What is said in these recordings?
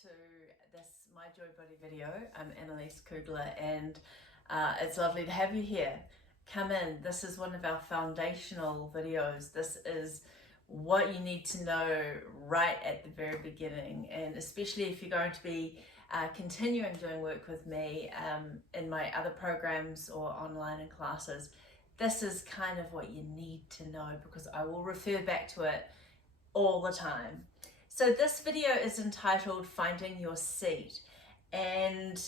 to this My Joy Body video. I'm Annalise Kugler and it's lovely to have you here. Come in. This is one of our foundational videos. This is what you need to know right at the very beginning, and especially if you're going to be continuing doing work with me in my other programs or online in classes. This is kind of what you need to know because I will refer back to it all the time. So this video is entitled Finding Your Seat, and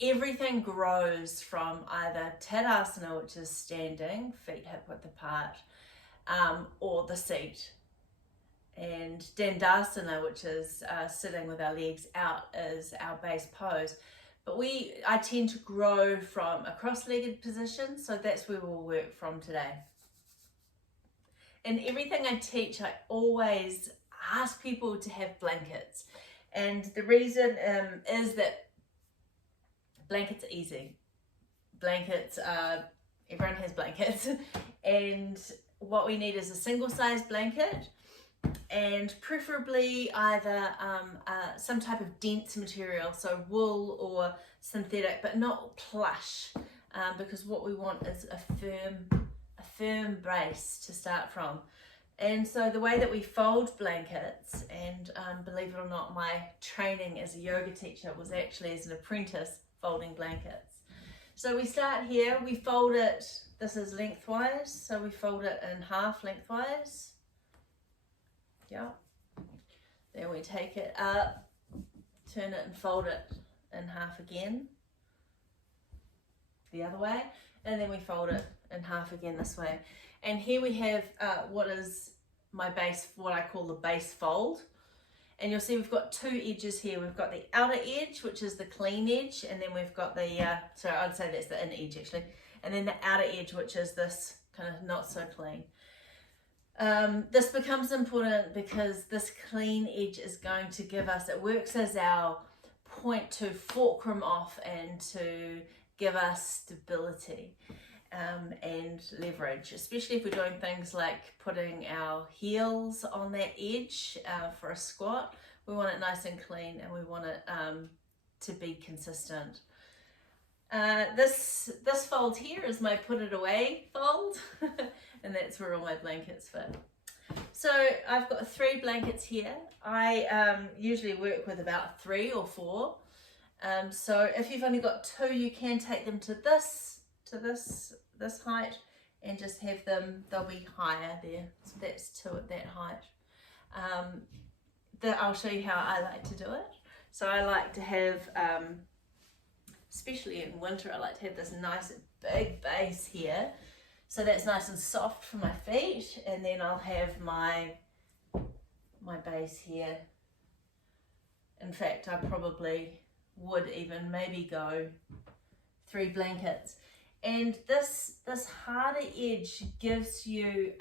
everything grows from either Tadasana, which is standing, feet hip width apart, or the seat, and Dandasana, which is sitting with our legs out, is our base pose. But I tend to grow from a cross-legged position, so that's where we'll work from today. In everything I teach, I always ask people to have blankets, and the reason is that blankets are easy. Blankets everyone has blankets, and what we need is a single size blanket, and preferably either some type of dense material, so wool or synthetic, but not plush, because what we want is a firm base to start from. And so the way that we fold blankets, and believe it or not, my training as a yoga teacher was actually as an apprentice folding blankets. So we start here, we fold it, this is lengthwise, so we fold it in half lengthwise. Yeah. Then we take it up, turn it and fold it in half again, the other way, and then we fold it in half again this way. And here we have what is my base, what I call the base fold. And you'll see we've got two edges here. We've got the outer edge, which is the clean edge, and then we've got the, sorry, I'd say that's the inner edge actually. And then the outer edge, which is this kind of not so clean. This becomes important because this clean edge is going to give us, it works as our point to fulcrum off and to give us stability. And leverage, especially if we're doing things like putting our heels on that edge for a squat. We want it nice and clean, and we want it to be consistent. This fold here is my put it away fold, and that's where all my blankets fit. So I've got 3 blankets here. I usually work with about 3 or 4. So if you've only got 2, you can take them to this height and just have them, they'll be higher there, so that's 2 at that height. I'll show you how I like to do it. So I like to have, especially in winter, I like to have this nice big base here, so that's nice and soft for my feet, and then I'll have my base here. In fact, I probably would even maybe go 3 blankets. And this harder edge gives you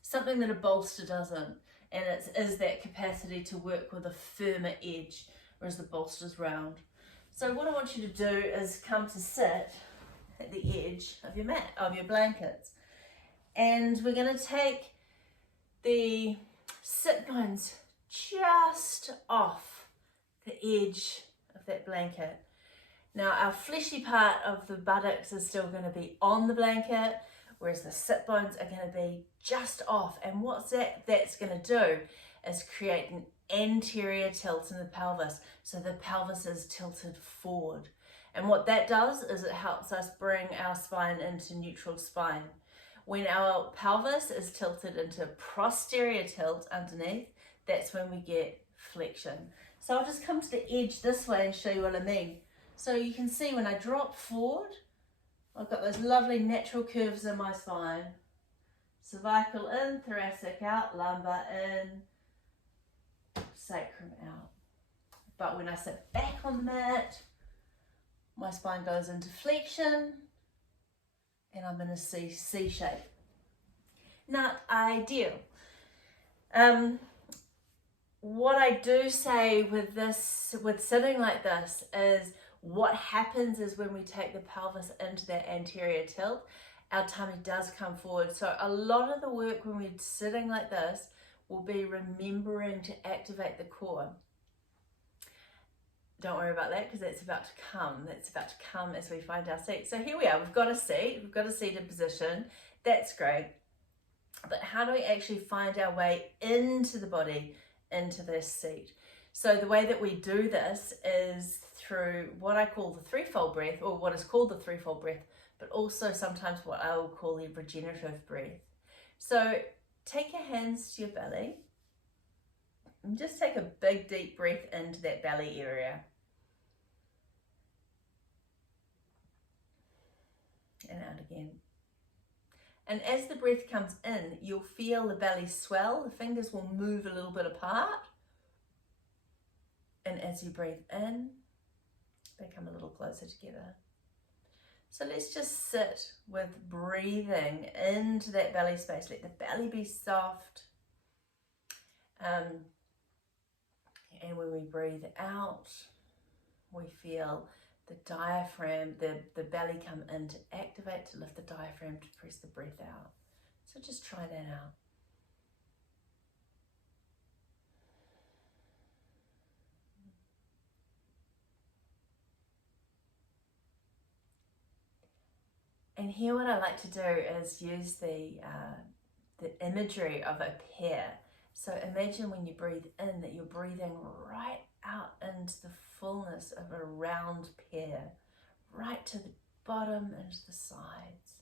something that a bolster doesn't, and it is that capacity to work with a firmer edge, whereas the bolster's round. So what I want you to do is come to sit at the edge of your mat, of your blankets, and we're going to take the sit bones just off the edge of that blanket. Now our fleshy part of the buttocks is still going to be on the blanket, whereas the sit bones are going to be just off. And what's that's going to do is create an anterior tilt in the pelvis. So the pelvis is tilted forward. And what that does is it helps us bring our spine into neutral spine. When our pelvis is tilted into posterior tilt underneath, that's when we get flexion. So I'll just come to the edge this way and show you what I mean. So you can see when I drop forward, I've got those lovely natural curves in my spine. Cervical in, thoracic out, lumbar in, sacrum out. But when I sit back on the mat, my spine goes into flexion, and I'm in a C shape. Not ideal. What I do say with sitting like this is, what happens is when we take the pelvis into that anterior tilt, our tummy does come forward. So a lot of the work when we're sitting like this will be remembering to activate the core. don't worry about that because that's about to come. That's about to come as we find our seat. So here we are, we've got a seat, we've got a seated position. That's great. But how do we actually find our way into the body, into this seat? So the way that we do this is through what I call the threefold breath, or what is called the threefold breath, but also sometimes what I will call the regenerative breath. So take your hands to your belly and just take a big deep breath into that belly area. And out again. And as the breath comes in, you'll feel the belly swell, the fingers will move a little bit apart. And as you breathe in, they come a little closer together. So let's just sit with breathing into that belly space. Let the belly be soft. And when we breathe out, we feel the diaphragm, the belly come in to activate, to lift the diaphragm, to press the breath out. So just try that out. And here what I like to do is use the imagery of a pear. So imagine when you breathe in that you're breathing right out into the fullness of a round pear, right to the bottom and to the sides.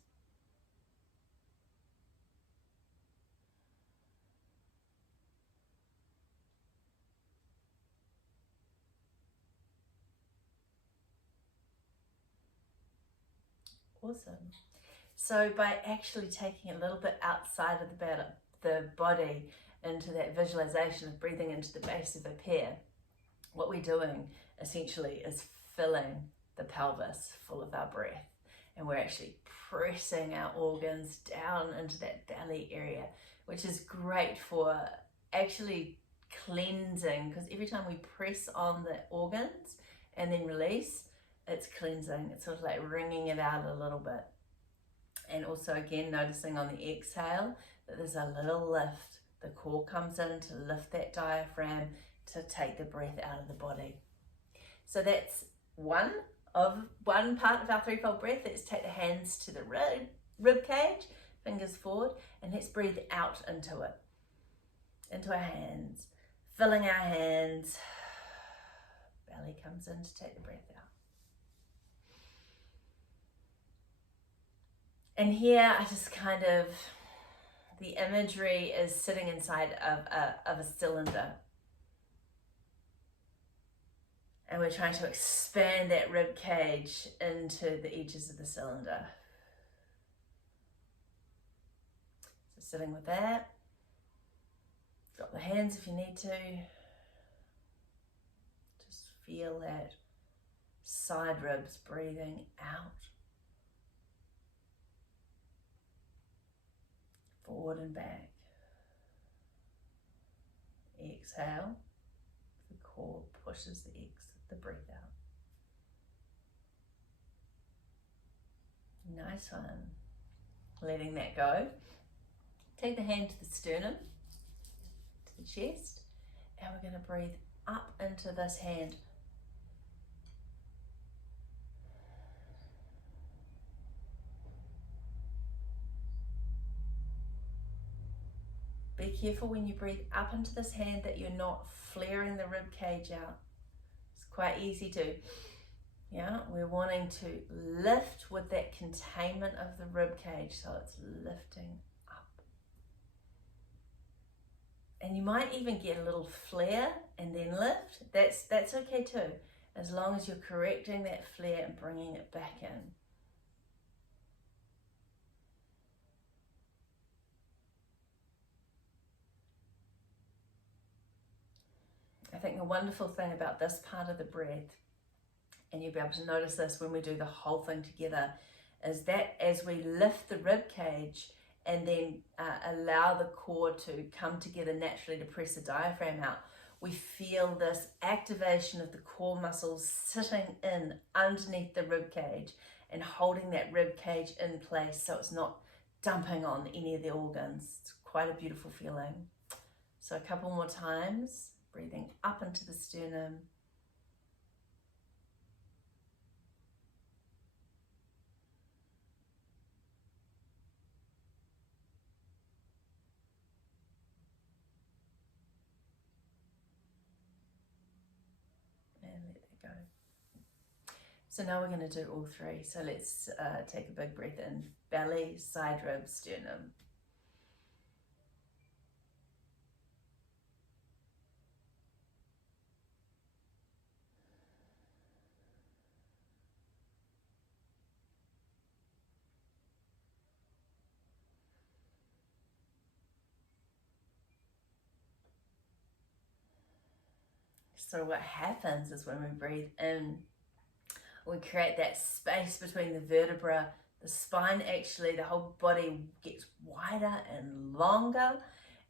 Awesome. So by actually taking a little bit outside of the body into that visualization of breathing into the base of a pear, what we're doing essentially is filling the pelvis full of our breath, and we're actually pressing our organs down into that belly area, which is great for actually cleansing, because every time we press on the organs and then release, it's cleansing. It's sort of like wringing it out a little bit. And also again, noticing on the exhale that there's a little lift. The core comes in to lift that diaphragm, to take the breath out of the body. So that's one part of our threefold breath. Let's take the hands to the rib cage, fingers forward, and let's breathe out into it, into our hands, filling our hands. Belly comes in to take the breath out. And here I just kind of, the imagery is sitting inside of a cylinder. And we're trying to expand that rib cage into the edges of the cylinder. So sitting with that. Drop the hands if you need to. Just feel that side ribs breathing out. Forward and back. Exhale. The core pushes the breath out. Nice one. Letting that go. Take the hand to the sternum, to the chest, and we're going to breathe up into this hand. Be careful when you breathe up into this hand that you're not flaring the rib cage out. It's quite easy to, we're wanting to lift with that containment of the rib cage, so it's lifting up. And you might even get a little flare and then lift. That's okay too, as long as you're correcting that flare and bringing it back in. I think the wonderful thing about this part of the breath, and you'll be able to notice this when we do the whole thing together, is that as we lift the rib cage and then allow the core to come together naturally to press the diaphragm out, we feel this activation of the core muscles sitting in underneath the rib cage and holding that rib cage in place so it's not dumping on any of the organs. It's quite a beautiful feeling. So a couple more times. Breathing up into the sternum, So now we're going to do all three. So let's take a big breath in. Belly, side ribs, sternum. So what happens is when we breathe in, we create that space between the vertebra, the spine, actually the whole body gets wider and longer,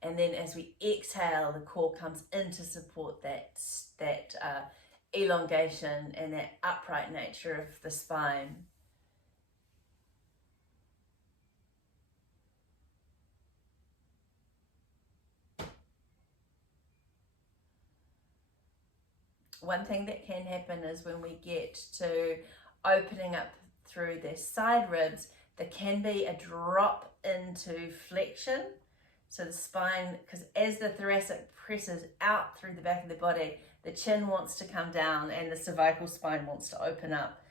and then as we exhale, the core comes in to support that elongation and that upright nature of the spine. One thing that can happen is when we get to opening up through the side ribs, there can be a drop into flexion. So the spine, because as the thoracic presses out through the back of the body, the chin wants to come down and the cervical spine wants to open up.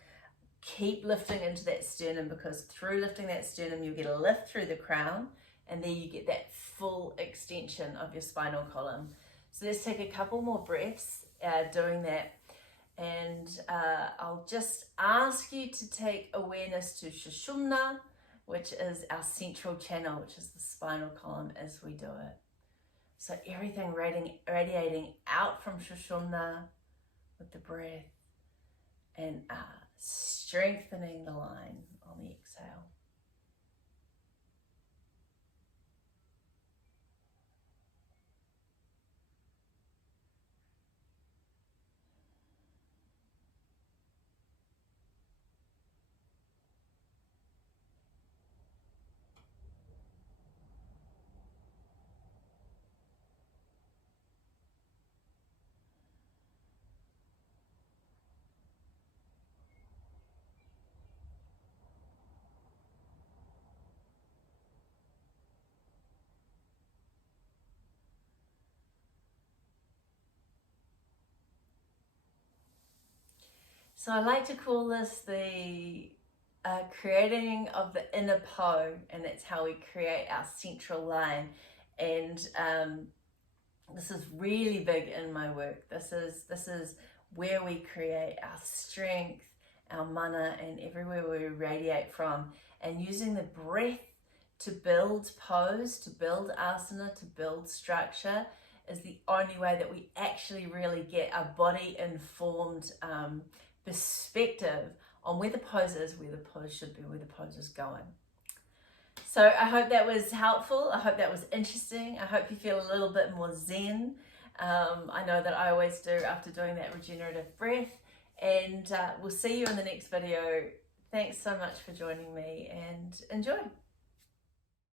Keep lifting into that sternum, because through lifting that sternum, you'll get a lift through the crown, and then you get that full extension of your spinal column. So let's take a couple more breaths doing that. And I'll just ask you to take awareness to Sushumna, which is our central channel, which is the spinal column, as we do it. So everything radiating out from Sushumna with the breath, and strengthening the line on the exhale. So I like to call this the creating of the inner Po, and that's how we create our central line. And this is really big in my work. This is where we create our strength, our mana, and everywhere we radiate from. And using the breath to build pose, to build asana, to build structure is the only way that we actually really get a body informed perspective on where the pose is, where the pose should be, where the pose is going. So I hope that was helpful. I hope that was interesting. I hope you feel a little bit more zen. I know that I always do after doing that regenerative breath. And we'll see you in the next video. Thanks so much for joining me, and enjoy.